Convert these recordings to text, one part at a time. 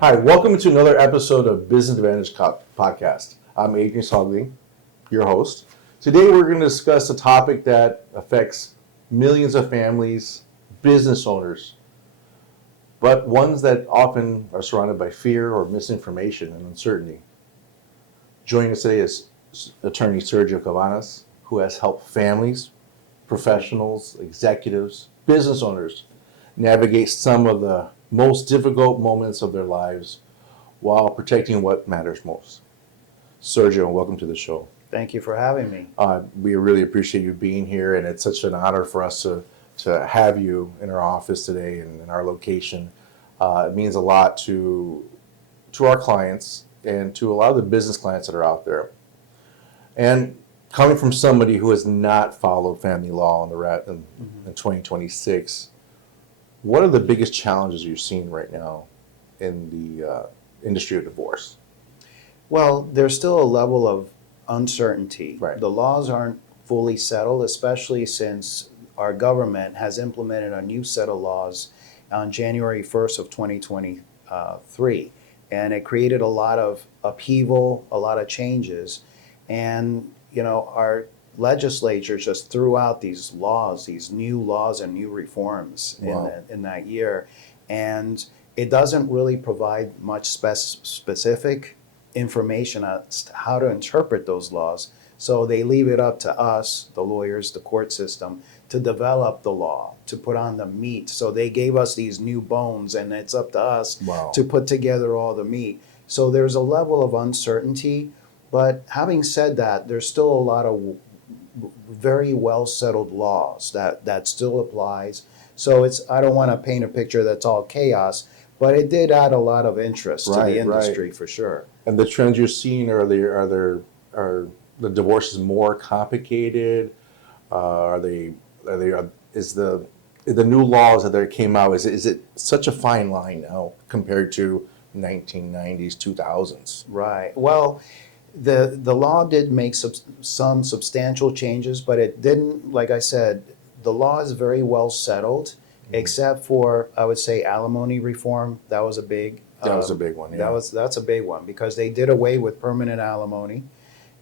Hi, welcome to another episode of Business Advantage Podcast. I'm Adrian Isalgue, your host. Today we're going to discuss a topic that affects millions of families, business owners, but ones that often are surrounded by fear or misinformation and uncertainty. Joining us today is Attorney Sergio Cabanas, who has helped families, professionals, executives, business owners navigate some of the most difficult moments of their lives while protecting what matters most. Sergio, welcome to the show. Thank you for having me. We really appreciate you being here, and it's such an honor for us to have you in our office today and in our location. It means a lot to our clients and to a lot of the business clients that are out there. And coming from somebody who has not followed family law in 2026, what are the biggest challenges you're seeing right now in the industry of divorce? Well, there's still a level of uncertainty. Right. The laws aren't fully settled, especially since our government has implemented a new set of laws on January 1st of 2023. And it created a lot of upheaval, a lot of changes. And, our legislature just threw out these laws, these new laws and new reforms in that year. And it doesn't really provide much specific information on how to interpret those laws. So they leave it up to us, the lawyers, the court system, to develop the law, to put on the meat. So they gave us these new bones, and it's up to us to put together all the meat. So there's a level of uncertainty. But having said that, there's still a lot of very well settled laws that still applies. So I don't want to paint a picture that's all chaos, but it did add a lot of interest to the industry for sure. And the trends you're seeing, are the divorces more complicated? Is the new laws that came out, is it such a fine line now compared to 1990s, 2000s? Right. Well, the law did make some substantial changes, but it didn't, like I said, the law is very well settled, except for, I would say, alimony reform. That was a big one. Yeah. That's a big one because they did away with permanent alimony,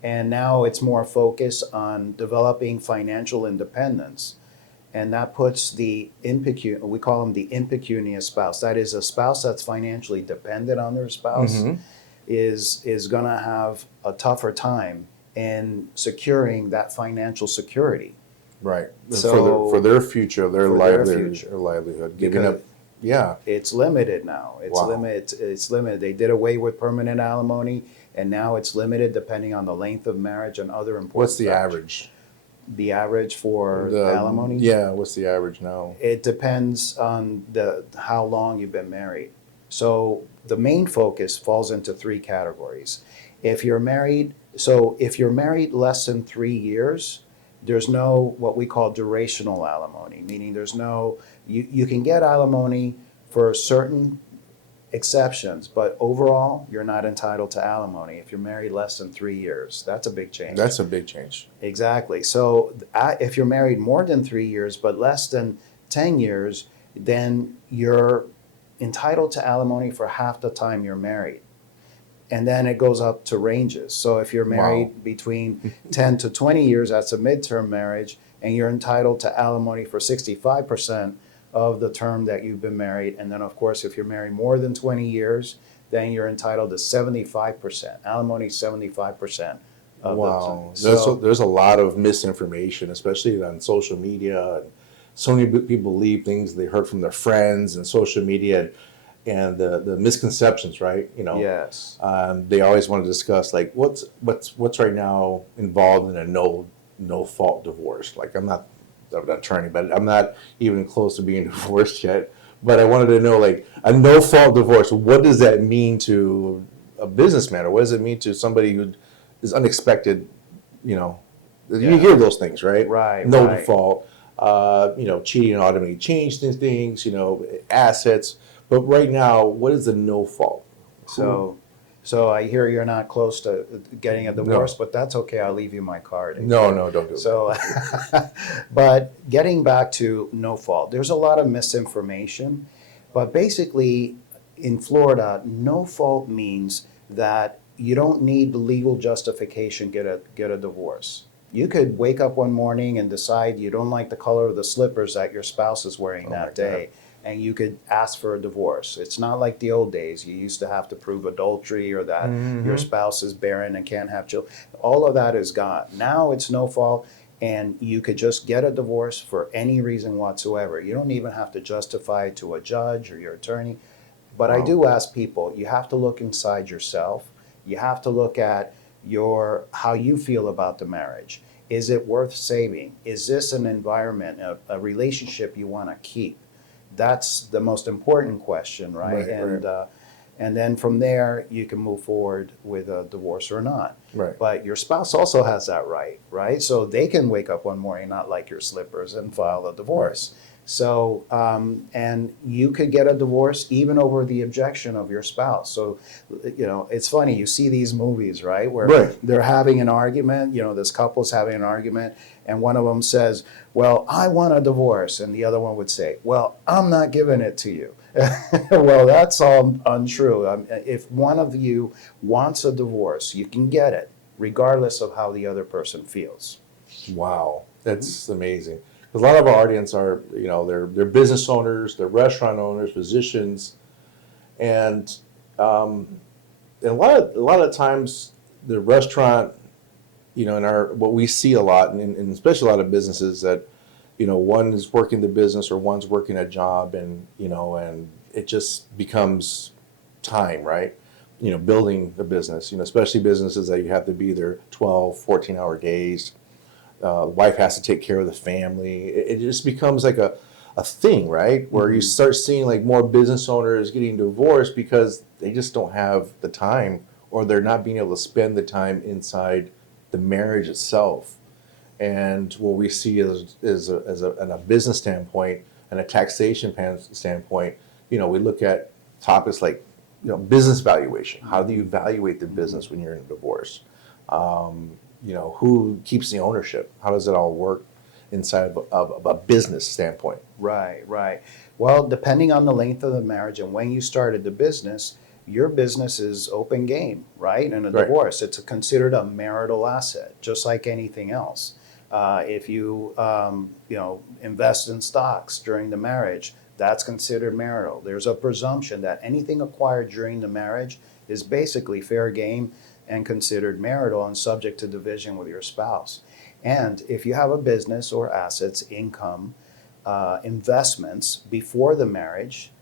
and now it's more focused on developing financial independence, and that puts we call them the impecunious spouse. That is a spouse that's financially dependent on their spouse. Mm-hmm. is going to have a tougher time in securing that financial security. Right. So for their future, their livelihood, giving up. Yeah. It's limited now. It's limited. They did away with permanent alimony, and now it's limited depending on the length of marriage and other important What's the factors. average? The average for alimony? Yeah. What's the average now? It depends on how long you've been married. So the main focus falls into three categories. If you're married less than 3 years, there's no what we call durational alimony, meaning there's no, you can get alimony for certain exceptions, but overall, you're not entitled to alimony if you're married less than 3 years. That's a big change. That's a big change. Exactly. So if you're married more than 3 years, but less than 10 years, then you're entitled to alimony for half the time you're married. And then it goes up to ranges. So if you're married between 10 to 20 years, that's a midterm marriage, and you're entitled to alimony for 65% of the term that you've been married. And then, of course, if you're married more than 20 years, then you're entitled to 75%. Alimony 75% of the time. There's a lot of misinformation, especially on social media. And so many people believe things they heard from their friends and social media, and the misconceptions, right? Yes. They always want to discuss like what's right now involved in a no fault divorce. Like I'm not an attorney, but I'm not even close to being divorced yet. But I wanted to know, like, a no fault divorce. What does that mean to a businessman, or what does it mean to somebody who is unexpected? You hear those things, right? Right. No default. Cheating automatically changed things, assets. But right now, what is the no fault? So I hear you're not close to getting a divorce, No. but that's okay. I'll leave you my card. No, don't do it. So, but getting back to no fault, there's a lot of misinformation, but basically in Florida, no fault means that you don't need legal justification to get a divorce. You could wake up one morning and decide you don't like the color of the slippers that your spouse is wearing that day, and you could ask for a divorce. It's not like the old days. You used to have to prove adultery or that your spouse is barren and can't have children. All of that is gone. Now it's no fault, and you could just get a divorce for any reason whatsoever. You don't even have to justify it to a judge or your attorney. But I do ask people, you have to look inside yourself. You have to look at how you feel about the marriage. Is it worth saving? Is this an environment, a relationship you want to keep? That's the most important question, right? And then from there, you can move forward with a divorce or not. Right. But your spouse also has that right? So they can wake up one morning, not like your slippers, and file a divorce. So, and you could get a divorce even over the objection of your spouse. So, it's funny, you see these movies, right, where they're having an argument, this couple's having an argument, and one of them says, well, I want a divorce. And the other one would say, well, I'm not giving it to you. Well, that's all untrue. If one of you wants a divorce, you can get it, regardless of how the other person feels. Wow, that's amazing. A lot of our audience are, they're business owners, they're restaurant owners, physicians, and a lot of times the restaurant, in what we see a lot, and especially a lot of businesses that, one is working the business or one's working a job, and and it just becomes time, right? Building the business, especially businesses that you have to be there 12, 14-hour days. The wife has to take care of the family. It just becomes like a thing, right? Where you start seeing like more business owners getting divorced because they just don't have the time, or they're not being able to spend the time inside the marriage itself. And what we see is in a business standpoint and a taxation standpoint, we look at topics like, business valuation. How do you evaluate the business when you're in a divorce? Who keeps the ownership? How does it all work inside of a business standpoint? Right. Well, depending on the length of the marriage and when you started the business, your business is open game, right? In a divorce, it's considered a marital asset, just like anything else. If you, invest in stocks during the marriage, that's considered marital. There's a presumption that anything acquired during the marriage is basically fair game and considered marital and subject to division with your spouse. And if you have a business or assets, income, investments before the marriage,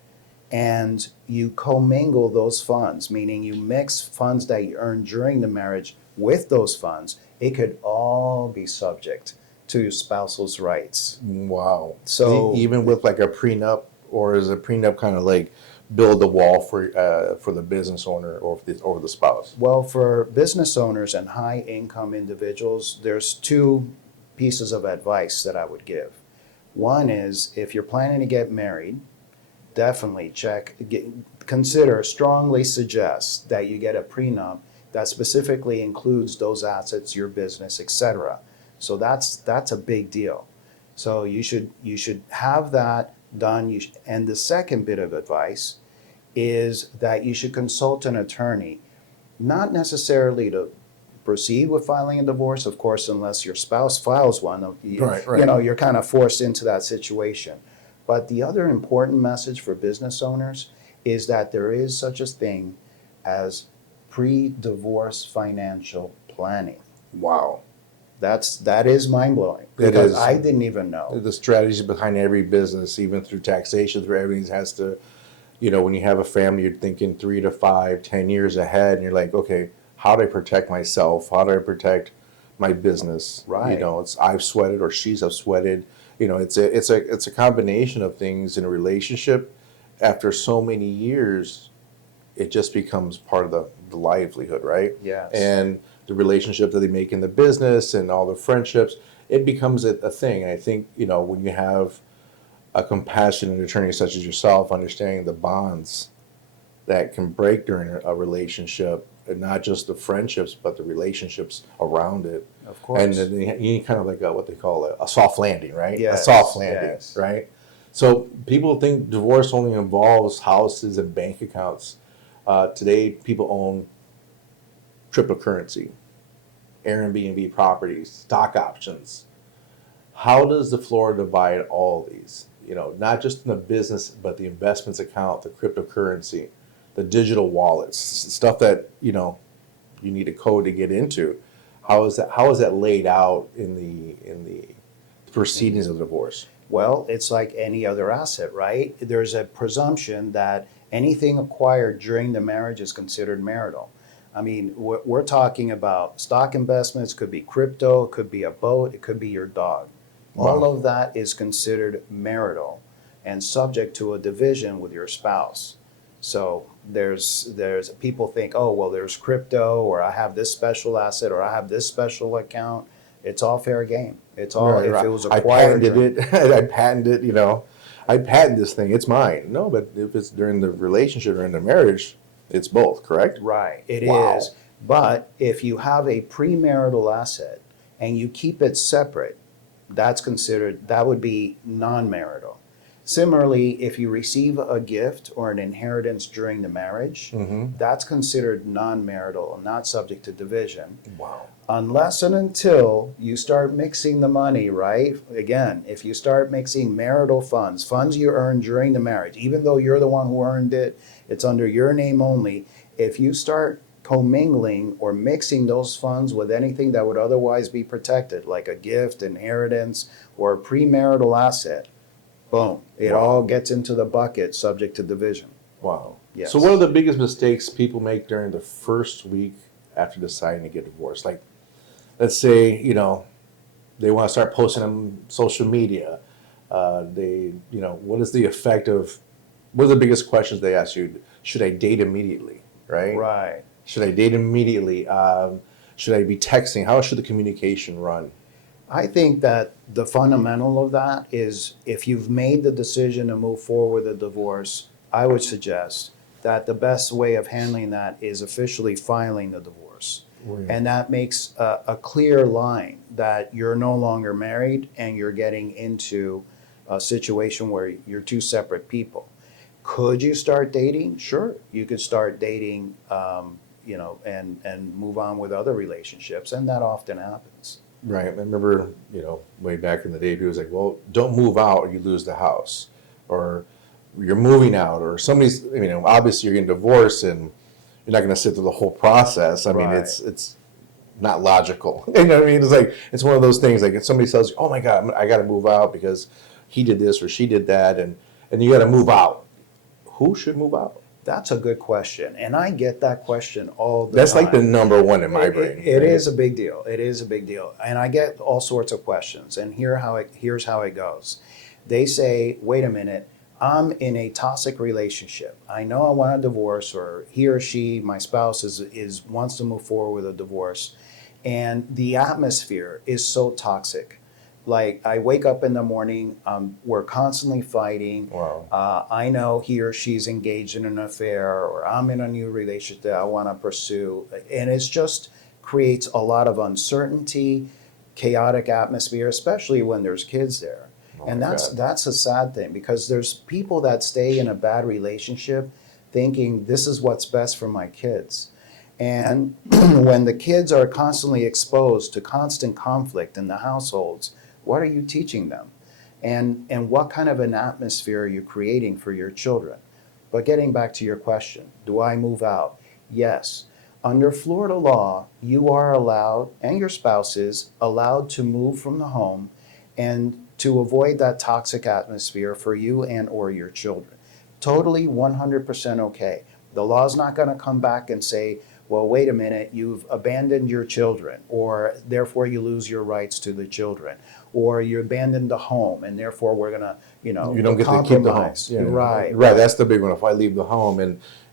and you commingle those funds, meaning you mix funds that you earn during the marriage with those funds, it could all be subject to spousal's rights. Wow. So even with like a prenup, or is a prenup kind of like build the wall for the business owner or the spouse? Well, for business owners and high income individuals, there's two pieces of advice that I would give. One is, if you're planning to get married, definitely strongly suggest that you get a prenup that specifically includes those assets, your business, etc. So that's a big deal. So you should have that done. And the second bit of advice is that you should consult an attorney, not necessarily to proceed with filing a divorce, of course, unless your spouse files one. You're kind of forced into that situation. But the other important message for business owners is that there is such a thing as pre-divorce financial planning. Wow. That is mind-blowing, because I didn't even know. The strategies behind every business, even through taxation, through everything, has to, when you have a family, you're thinking 3 to 5, 10 years ahead, and you're like, okay, how do I protect myself? How do I protect my business? Right. It's I've sweated or she's have sweated. It's a combination of things in a relationship. After so many years, it just becomes part of the livelihood, right? Yes. And the relationship that they make in the business and all the friendships, it becomes a thing. And I think, when you have a compassionate attorney such as yourself, understanding the bonds that can break during a relationship, and not just the friendships, but the relationships around it. Of course. And then you need kind of like what they call a soft landing, right? Yes. A soft landing, Yes. right? So people think divorce only involves houses and bank accounts. Today, people own cryptocurrency, Airbnb properties, stock options. How does the Florida divide all these? Not just in the business, but the investments account, the cryptocurrency, the digital wallets, stuff that you need a code to get into. How is that laid out in the proceedings of divorce? Well, it's like any other asset, right? There's a presumption that anything acquired during the marriage is considered marital. I mean, we're talking about stock investments, could be crypto, it could be a boat, it could be your dog. All Wow. of that is considered marital and subject to a division with your spouse. So there's people think, oh, well, there's crypto, or I have this special asset, or I have this special account. It's all fair game. It's all, Right, if right. it was I acquired. patented it. I patented it. I patent this thing. It's mine. No, but if it's during the relationship or in the marriage, it's both. Correct? Right, it is. Wow. But if you have a premarital asset and you keep it separate, that would be non-marital. Similarly, if you receive a gift or an inheritance during the marriage, Mm-hmm. that's considered non-marital, not subject to division, Wow. unless and until you start mixing the money, right? Again, if you start mixing marital funds you earned during the marriage, even though you're the one who earned it, it's under your name only. If you start commingling or mixing those funds with anything that would otherwise be protected, like a gift, inheritance, or a premarital asset, boom, it Wow. all gets into the bucket subject to division. Wow. Yes. So what are the biggest mistakes people make during the first week after deciding to get divorced? Like, let's say, they want to start posting on social media. What is the effect of, what are the biggest questions they ask you? Should I date immediately, right? Right. Should I date immediately? Should I be texting? How should the communication run? I think that the fundamental of that is, if you've made the decision to move forward with a divorce, I would suggest that the best way of handling that is officially filing the divorce. And that makes a clear line that you're no longer married and you're getting into a situation where you're two separate people. Could you start dating? Sure, you could start dating, and move on with other relationships, and that often happens. Right. I remember, way back in the day, people was like, well, don't move out or you lose the house. Or you're moving out, or somebody's, obviously you're getting divorced and you're not going to sit through the whole process. I mean, Right. it's not logical. You know what I mean? It's like, it's one of those things, like if somebody says, oh my God, I got to move out because he did this or she did that, and you got to move out. Who should move out? That's a good question, and I get that question all the That's time. like the number one in my brain. It is a big deal. It is a big deal, and I get all sorts of questions. And here's how it goes. They say, "Wait a minute, I'm in a toxic relationship. I know I want a divorce, or he or she, my spouse, is wants to move forward with a divorce, and the atmosphere is so toxic. Like, I wake up in the morning, we're constantly fighting. Wow. I know he or she's engaged in an affair, or I'm in a new relationship that I want to pursue. And it's just creates a lot of uncertainty, chaotic atmosphere, especially when there's kids there. Oh And my that's God. that's a sad thing, because there's people that stay in a bad relationship thinking this is what's best for my kids. And when the kids are constantly exposed to constant conflict in the households, what are you teaching them? And what kind of an atmosphere are you creating for your children? But getting back to your question, do I move out? Yes. Under Florida law, you are allowed, and your spouse is allowed, to move from the home and to avoid that toxic atmosphere for you and or your children. Totally 100% okay. The law's not going to come back and say, well, wait a minute, you've abandoned your children, or therefore you lose your rights to the children, or you abandoned the home and therefore we're going to, You don't get to keep the home. compromise. Right. Right. That's the big one. If I leave the home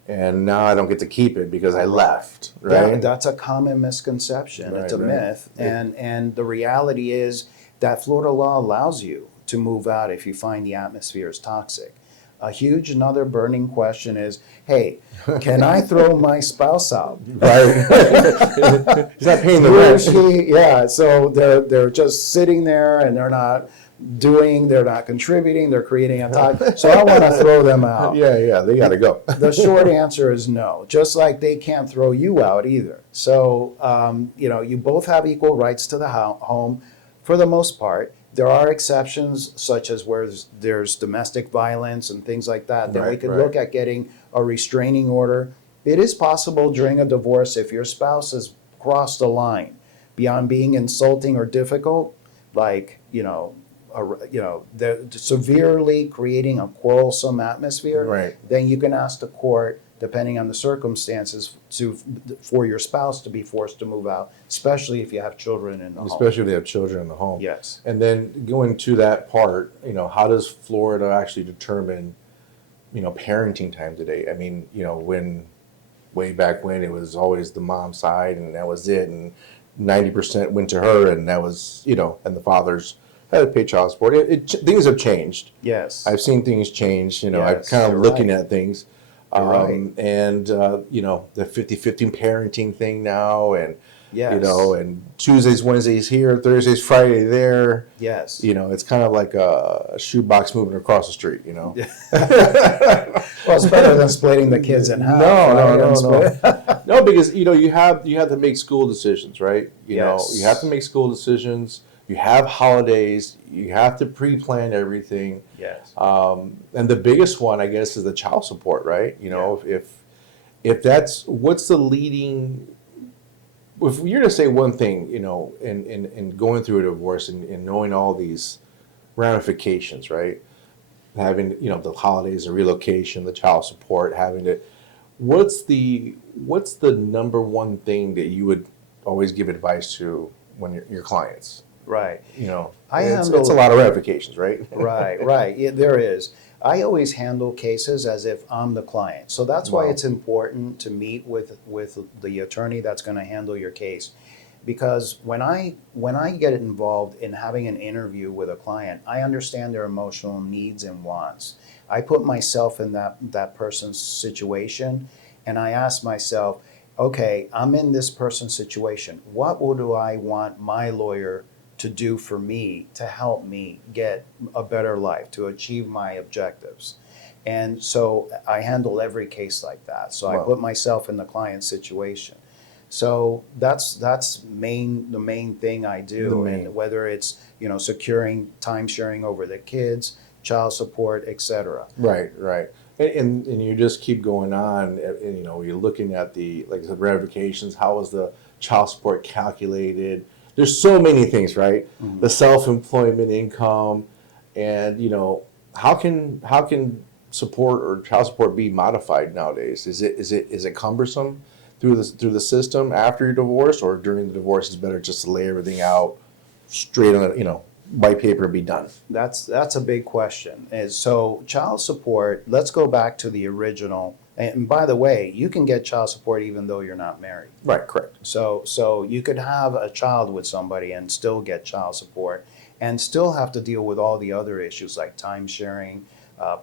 and now I don't get to keep it because I left. Right. That's a common misconception. It's a Right. myth. And the reality is that Florida law allows you to move out if you find the atmosphere is toxic. A huge another burning question is, hey, can I throw my spouse out? Right. He's not paying the He or rent. she, yeah, so they're just sitting there and they're not they're not contributing, they're creating a time. So I want to throw them out. Yeah, they got to go. The short answer is no, just like they can't throw you out either. So, you both have equal rights to the home for the most part. There are exceptions, such as where there's domestic violence and things like that, then we could look at getting a restraining order. It is possible during a divorce, if your spouse has crossed a line beyond being insulting or difficult, like, they're severely creating a quarrelsome atmosphere, then you can ask the court, depending on the circumstances, for your spouse to be forced to move out, especially if you have children in the home. Especially if they have children in the home. Yes. And then going to that part, how does Florida actually determine, parenting time today? I mean, way back when it was always the mom's side and that was it, and 90% went to her, and that was, and the fathers had to pay child support. Things have changed. Yes. I've seen things change. I'm Yes, kind of you're looking right. at things. Right. And, the 50-50 parenting thing now, and, Yes. and Tuesdays, Wednesdays here, Thursdays, Friday there. Yes. It's kind of like a shoebox moving across the street, Well, it's better than splitting the kids in half. No. No, because, you have to make school decisions, right? Yes. You have to make school decisions. You have holidays. You have to pre-plan everything. Yes. And the biggest one, I guess, is the child support, right? If that's what's the leading. If you're to say one thing, in going through a divorce and knowing all these ramifications, right? Having the holidays, the relocation, the child support, having to. What's the number one thing that you would always give advice to when your clients? Right. It's a lot of ramifications, right? Right. Yeah, there is. I always handle cases as if I'm the client. So that's why it's important to meet with the attorney that's going to handle your case. Because when I get involved in having an interview with a client, I understand their emotional needs and wants. I put myself in that person's situation, and I ask myself, okay, I'm in this person's situation. What do I want my lawyer to do for me to help me get a better life, to achieve my objectives? And so I handle every case like that. So I put myself in the client's situation. So that's the main thing I do, and whether it's securing time sharing over the kids, child support, etc. Right. And you just keep going on, and you're looking at the, like I said, ramifications. How is the child support calculated? There's so many things, right? Mm-hmm. The self-employment income, and how can support or child support be modified nowadays? Is it cumbersome through the system after your divorce, or during the divorce? It's better just to lay everything out straight on white paper and be done. That's a big question. And so child support, let's go back to the original. And by the way, you can get child support even though you're not married. Right, correct. So you could have a child with somebody and still get child support and still have to deal with all the other issues like time sharing,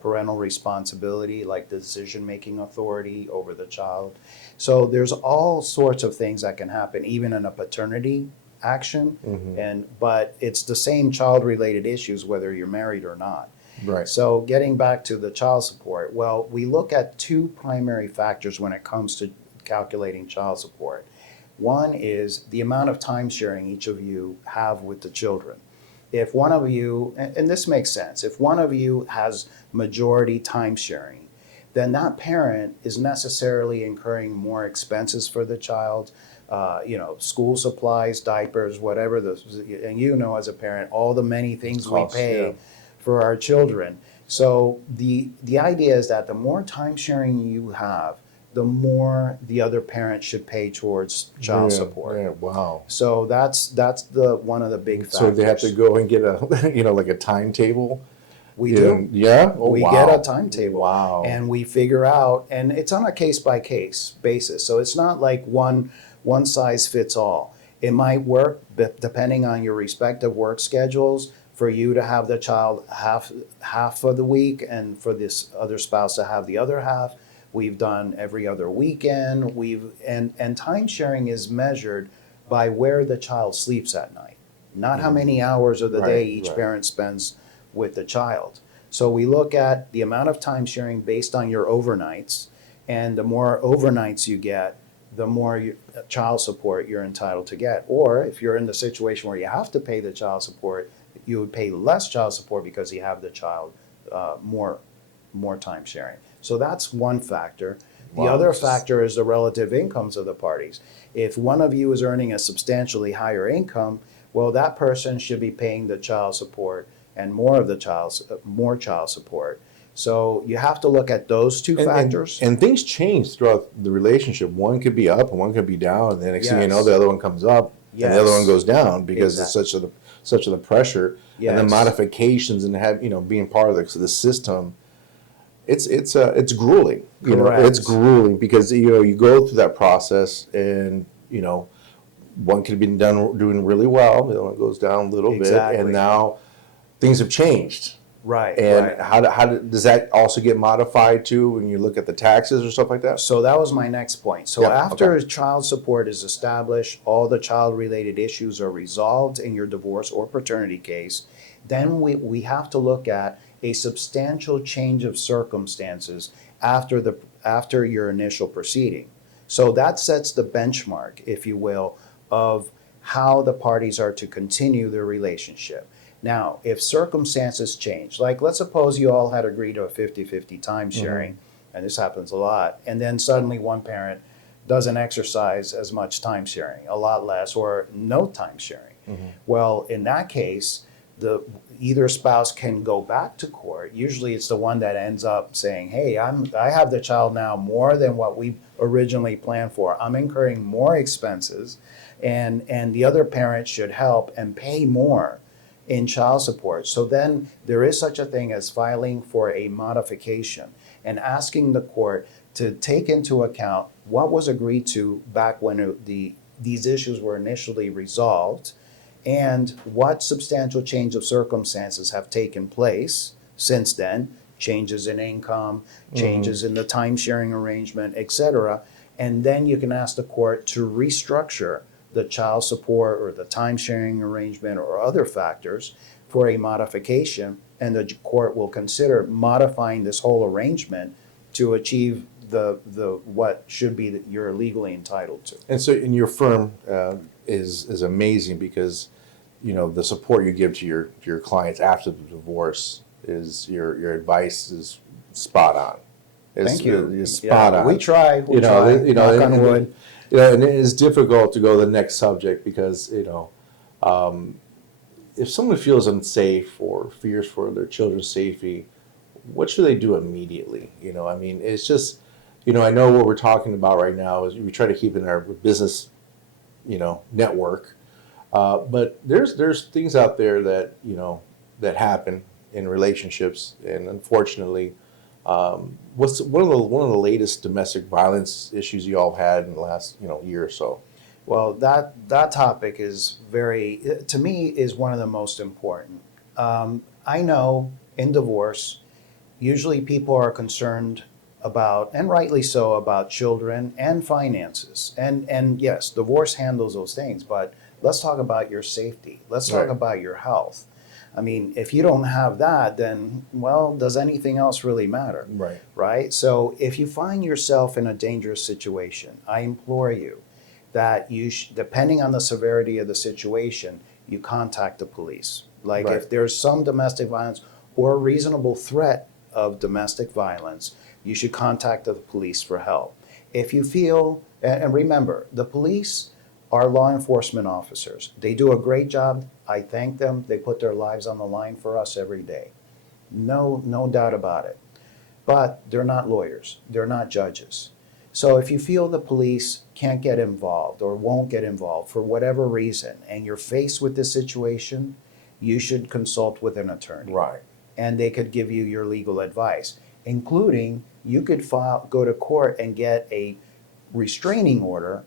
parental responsibility, like decision-making authority over the child. So there's all sorts of things that can happen even in a paternity action, but it's the same child-related issues whether you're married or not. Right. So getting back to the child support, well, we look at two primary factors when it comes to calculating child support. One is the amount of time sharing each of you have with the children. If one of you, and this makes sense, if one of you has majority time sharing, then that parent is necessarily incurring more expenses for the child. School supplies, diapers, whatever, and as a parent, all the many things costs, we pay for our children. So the idea is that the more time sharing you have, the more the other parent should pay towards child support. Yeah, wow. So that's one of the big factors. So they have to go and get a like a timetable. We do. Yeah. Oh, we get a timetable. Wow. And we figure out, and it's on a case by case basis. So it's not like one size fits all. It might work depending on your respective work schedules for you to have the child half of the week and for this other spouse to have the other half. We've done every other weekend. And time sharing is measured by where the child sleeps at night. not how many hours of the day each parent spends with the child. So we look at the amount of time sharing based on your overnights, and the more overnights you get, the more child support you're entitled to get. Or if you're in the situation where you have to pay the child support, you would pay less child support because you have the child more time sharing. So that's one factor. The other factor is the relative incomes of the parties. If one of you is earning a substantially higher income, well, that person should be paying the child support and more child support. So you have to look at those two factors. And things change throughout the relationship. One could be up and one could be down, and the next thing you know, the other one comes up and the other one goes down because it's such of the pressure and the modifications and being part of the system. It's grueling. It's grueling because you go through that process, and one could be doing really well, the other one goes down a little bit, and now things have changed. Right. And how does that also get modified too when you look at the taxes or stuff like that? So that was my next point. So after child support is established, all the child-related issues are resolved in your divorce or paternity case, then we have to look at a substantial change of circumstances after your initial proceeding. So that sets the benchmark, if you will, of how the parties are to continue their relationship. Now, if circumstances change, like let's suppose you all had agreed to a 50-50 time sharing, and this happens a lot, and then suddenly one parent doesn't exercise as much time sharing, a lot less, or no time sharing. Well, in that case, either spouse can go back to court. Usually it's the one that ends up saying, hey, I have the child now more than what we originally planned for. I'm incurring more expenses, and the other parent should help and pay more in child support. So then there is such a thing as filing for a modification and asking the court to take into account what was agreed to back when these issues were initially resolved, and what substantial change of circumstances have taken place since then, changes in income, changes in the time sharing arrangement, etc. And then you can ask the court to restructure the child support or the time sharing arrangement or other factors for a modification, and the court will consider modifying this whole arrangement to achieve the what should be that you're legally entitled to. And so in your firm is amazing because the support you give to your clients after the divorce is your advice is spot on. Thank you. It's spot on. We try. Knock on wood. And it is difficult to go to the next subject because if someone feels unsafe or fears for their children's safety, what should they do immediately? It's just I know what we're talking about right now is we try to keep in our business network, but there's things out there that that happen in relationships, and unfortunately, what's one of the latest domestic violence issues you all had in the last year or so? Well, that topic is to me, is one of the most important. I know in divorce, usually people are concerned about, and rightly so, about children and finances. And yes, divorce handles those things, but let's talk about your safety. Let's talk about your health. I mean, if you don't have that, then, well, does anything else really matter? Right? So if you find yourself in a dangerous situation, I implore you that depending on the severity of the situation, you contact the police. Like if there's some domestic violence or reasonable threat of domestic violence, you should contact the police for help. If you feel, and remember, the police are law enforcement officers. They do a great job. I thank them. They put their lives on the line for us every day. No doubt about it. But they're not lawyers. They're not judges. So if you feel the police can't get involved or won't get involved for whatever reason, and you're faced with this situation, you should consult with an attorney. Right. And they could give you your legal advice, including you could go to court and get a restraining order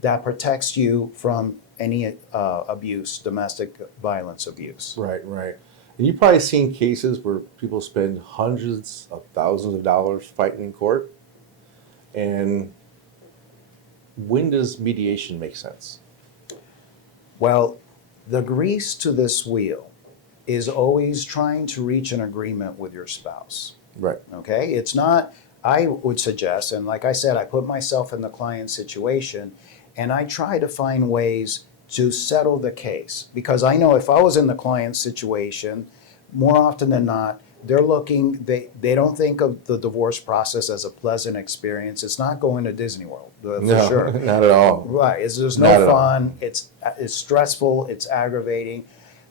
that protects you from any abuse, domestic violence abuse. Right. And you've probably seen cases where people spend hundreds of thousands of dollars fighting in court. And when does mediation make sense? Well, The grease to this wheel is always trying to reach an agreement with your spouse. Right. Okay? It's not, I would suggest, and like I said, I put myself in the client's situation and I try to find ways to settle the case. Because I know if I was in the client's situation, more often than not, they're looking, they don't think of the divorce process as a pleasant experience. It's not going to Disney World, for No, sure. not at all. Right. There's Not no at all. fun. It's stressful. It's aggravating.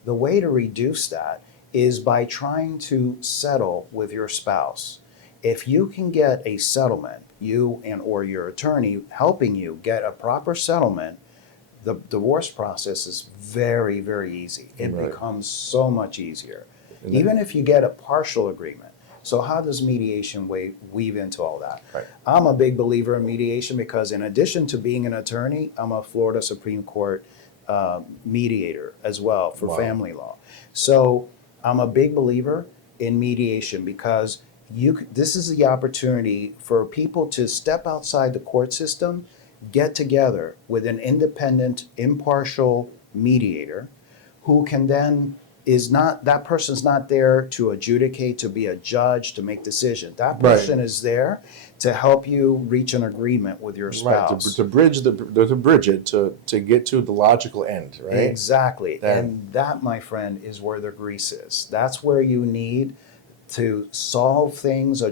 The way to reduce that is by trying to settle with your spouse. If you can get a settlement, you and or your attorney helping you get a proper settlement, the divorce process is very, very easy. It Right. becomes so much easier. And then- Even if you get a partial agreement. So how does mediation weave into all that? Right. I'm a big believer in mediation because in addition to being an attorney, I'm a Florida Supreme Court mediator as well for Wow. family law. So I'm a big believer in mediation because this is the opportunity for people to step outside the court system, get together with an independent, impartial mediator who can then that person's not there to adjudicate, to be a judge, to make decisions. That Right. person is there to help you reach an agreement with your Right. spouse. To bridge it to get to the logical end. Right. Exactly. That- And that, my friend, is where the grease is. That's where you need to solve things,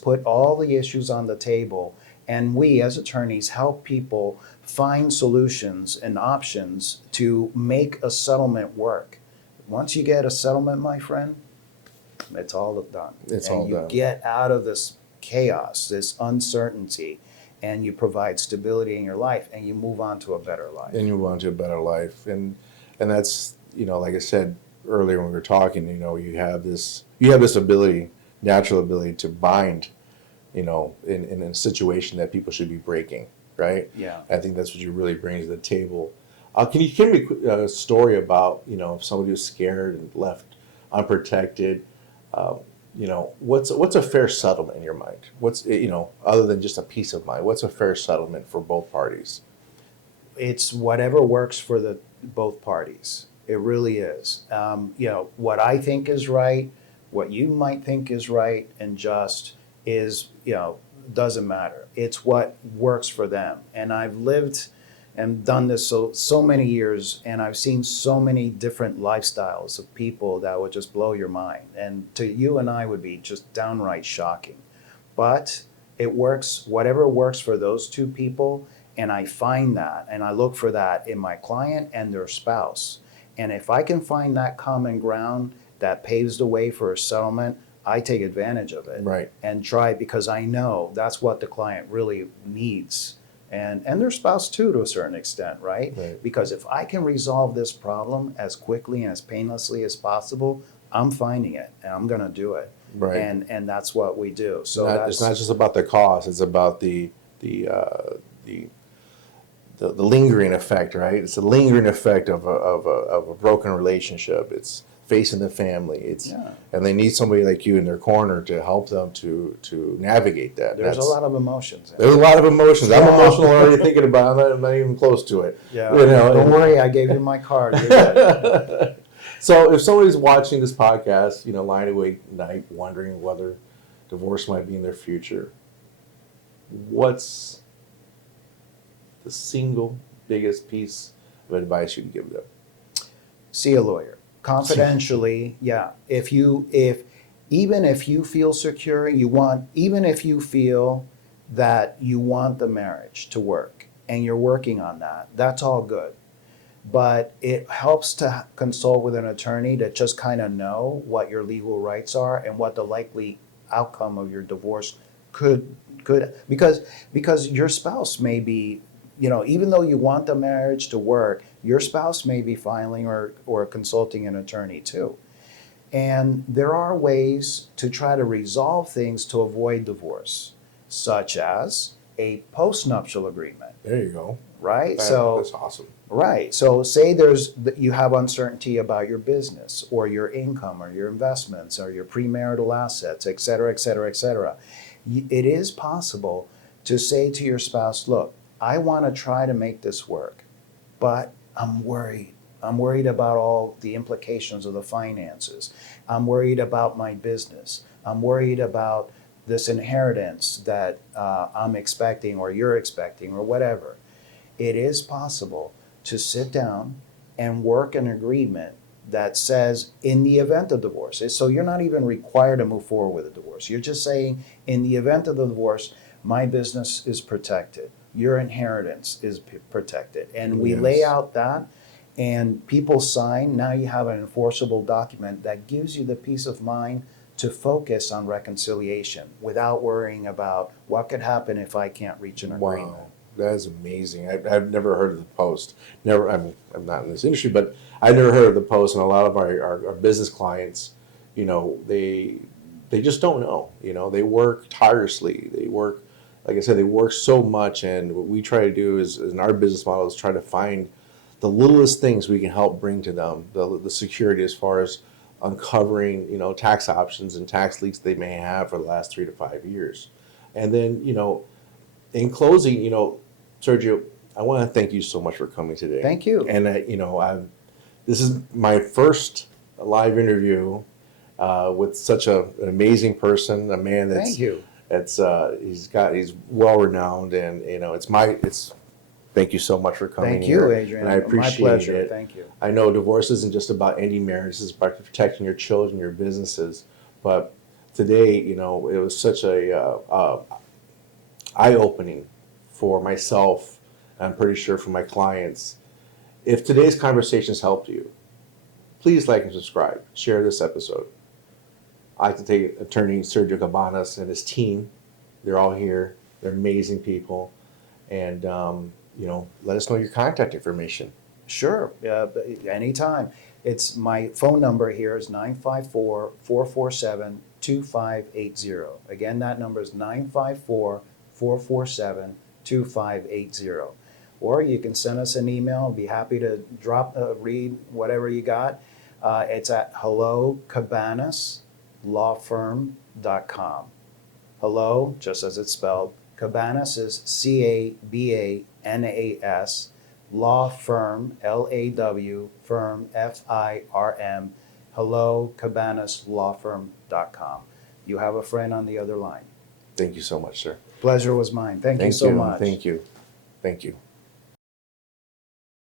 put all the issues on the table. And we, as attorneys, help people find solutions and options to make a settlement work. Once you get a settlement, my friend, it's all done. It's and all you done. get out of this chaos, this uncertainty, and you provide stability in your life and you move on to a better life. And you move on to a better life. And that's, like I said earlier when we were talking, you have this ability, natural ability to bind, in a situation that people should be breaking, right? Yeah. I think that's what you really bring to the table. Can you give me a story about, if somebody was scared and left unprotected, what's a fair settlement in your mind? What's, other than just a peace of mind, what's a fair settlement for both parties? It's whatever works for both parties. It really is. What I think is right, what you might think is right and just is, doesn't matter. It's what works for them. And I've lived and done this so many years, and I've seen so many different lifestyles of people that would just blow your mind. And to you and I would be just downright shocking. But it works, whatever works for those two people, and I find that, and I look for that in my client and their spouse. And if I can find that common ground that paves the way for a settlement, I take advantage of it. Right. And try, because I know that's what the client really needs. And their spouse too, to a certain extent, right? Right. Because if I can resolve this problem as quickly and as painlessly as possible, I'm finding it and I'm going to do it. Right. And that's what we do. So It's not just about the cost; it's about the lingering effect, right? It's the lingering effect of a broken relationship. It's facing the family. And they need somebody like you in their corner to help them to navigate that. there's a lot of emotions. There's a lot of emotions. I'm Yeah. emotional already thinking about it. I'm not even close to it. Yeah. and- Don't worry, I gave you my card. You're good. So if somebody's watching this podcast, lying awake at night wondering whether divorce might be in their future, what's the single biggest piece of advice you'd give them? See a lawyer confidentially. Yeah. Even if you feel secure, even if you feel that you want the marriage to work and you're working on that, that's all good. But it helps to consult with an attorney to just kind of know what your legal rights are and what the likely outcome of your divorce could because your spouse may be, even though you want the marriage to work, your spouse may be filing or consulting an attorney too. And there are ways to try to resolve things to avoid divorce, such as a postnuptial agreement, There you go. right? That's awesome. Right. So say you have uncertainty about your business or your income or your investments or your premarital assets, et cetera, et cetera, et cetera. It is possible to say to your spouse, look, I want to try to make this work, but I'm worried I'm worried about all the implications of the finances. I'm worried about my business. I'm worried about this inheritance that I'm expecting or you're expecting or whatever. It is possible to sit down and work an agreement that says in the event of divorce. So you're not even required to move forward with a divorce. You're just saying in the event of the divorce, my business is protected. Your inheritance is protected. And we lay out that and people sign. Now you have an enforceable document that gives you the peace of mind to focus on reconciliation without worrying about what could happen if I can't reach an agreement. Wow, that is amazing. I've never heard of the post. Never. I mean, I'm not in this industry, but I never heard of the post. And a lot of our business clients, you know, they just don't know. You know, they work tirelessly. They work, like I said, they work so much. And what we try to do is in our business model is try to find the littlest things we can help bring to them, the security as far as uncovering, you know, tax options and tax leaks they may have for the last 3 to 5 years. And then, you know, in closing, you know, Sergio, I want to thank you so much for coming today. Thank you. And you know, this is my first live interview with such an amazing person, a man that's Thank you. he's well renowned, and you know, thank you so much for coming. Thank you, here, Adrian. and I appreciate My pleasure. it. Thank you. I know divorce isn't just about ending marriage; it's about protecting your children, your businesses. But today, you know, it was such a eye-opening for myself. I'm pretty sure for my clients. If today's conversations helped you, please like and subscribe. Share this episode. I like to thank Attorney Sergio Cabanas and his team. They're all here. They're amazing people. And, you know, let us know your contact information. Sure, anytime. It's my phone number here is 954-447-2580. Again, that number is 954-447-2580. Or you can send us an email. I'll be happy to read whatever you got. It's at hellocabanas.lawfirm.com. Hello, just as it's spelled. Cabanas is Cabanas, law firm, LAW, firm, FIRM, hellocabanas.lawfirm.com. You have a friend on the other line. Thank you so much, sir. Pleasure was mine. Thank you so much. Thank you. Thank you.